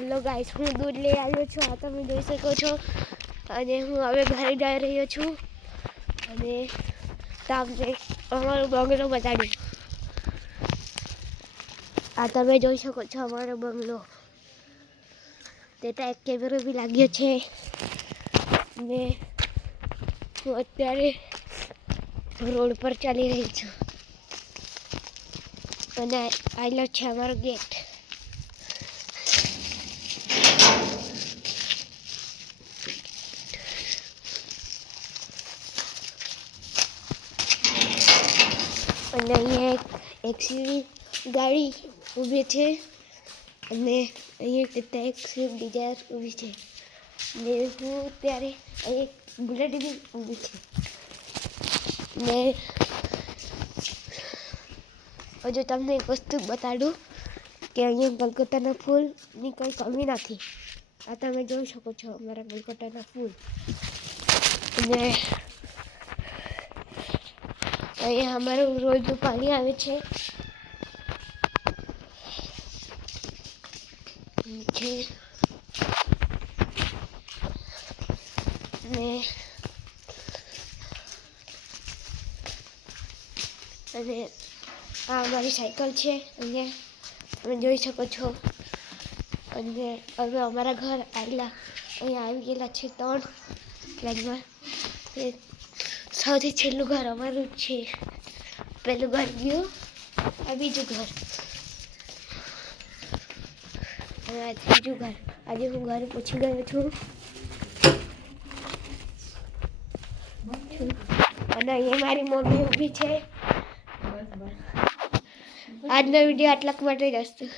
Hello guys, હું દૂધ લઈ આવ્યો છું. આ તમે જોઈ શકો છો. અને હું હવે ઘરે જઈ રહ્યો છું. અને તમને અમારો બંગલો બતાડ્યું. આ તમે જોઈ શકો છો અમારો બંગલો. તેતા એક કેમેરો બી લાગ્યો છે. ને હું અત્યારે રોડ પર ચાલી રહી છું. અને આયલો છે અમારો ગેટ. અને અહીંયા એક સીવી ગાડી ઊભી છે. અને અહીંયા તેતા એક સ્વિફ્ટ ડિઝાયર ઊભી છે. ને હું ત્યારે એક બુલેટ બી ઊભી છે. ને હજુ તમને એક વસ્તુ બતાડું કે અહીંયા ગલગોટાના ફૂલની કોઈ કમી નથી. આ તમે જોઈ શકો છો અમારા ગલગોટાના ફૂલ. અને અહીંયા અમારું રોજનું પાણી આવે છે. અને આ અમારી સાયકલ છે. અહીંયા તમે જોઈ શકો છો. અને હવે અમારા ઘર અહીંયા આવી ગયેલા છે 3 લાઈનમાં. સૌથી છેલ્લું ઘર અમારું જ છે. પહેલું ઘર ગયું, આ બીજું ઘર, અને આ ત્રીજું ઘર. આજે હું ઘરે પહોંચી ગયો છું. અને અહીંયા મારી મમ્મી ઊભી છે. આજનો વિડીયો આટલા માટે જ હશે.